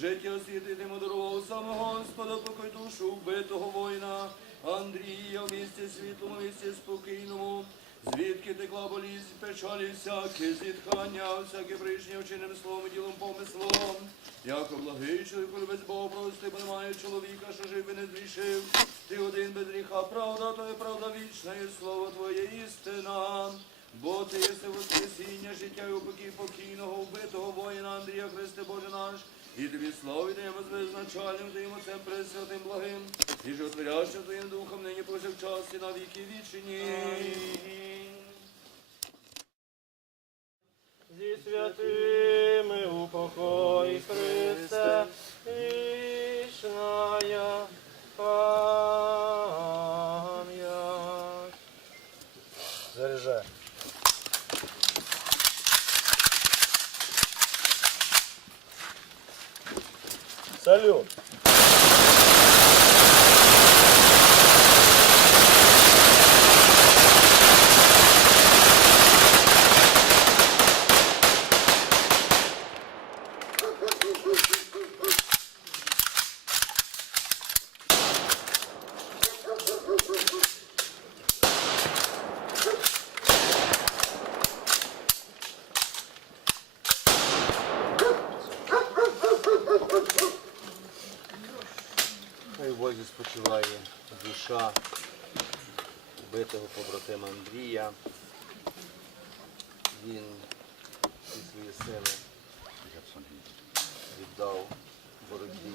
життя світи дарував саме Господа, покой душу вбитого воїна, Андрія в місті світлому, місті спокійному, звідки текла болізнь, печалі всякі, зітхання, всяке прийшня вчинним словом, і ділом, помислом, як благий чоловік, любець Бога прости, бо немає чоловіка, що жив і не зрішив, ти один без гріха, правда, то є правда вічна, і слово Твоє істина. Бо ти єси воскресіння, життя і упокій покійного, вбитого воїна Андрія Христе Боже наш, і тобі славу даємо з беззначальним Твоїм Отцем пресвятим благим, і животворящим Твоїм Духом нині повсякчас і на віки вічні. Зі святими у покої Христе, вічная пам'ять. Заряжай. Салют. Хай Бозі спочиває душа вбитого побратима Андрія. Він всі свої сили віддав боротьбі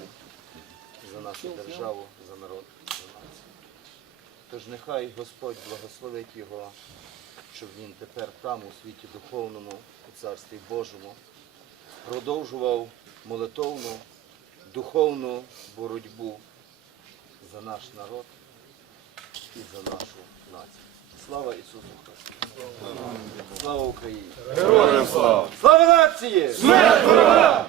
за нашу державу, за народ, за націю. Тож нехай Господь благословить його, щоб він тепер там, у світі духовному, у царстві Божому, продовжував молитовну, духовну боротьбу за наш народ і за нашу націю. Слава Ісусу Христу! Слава Україні! Героям слава! Слава нації! Смерть ворога!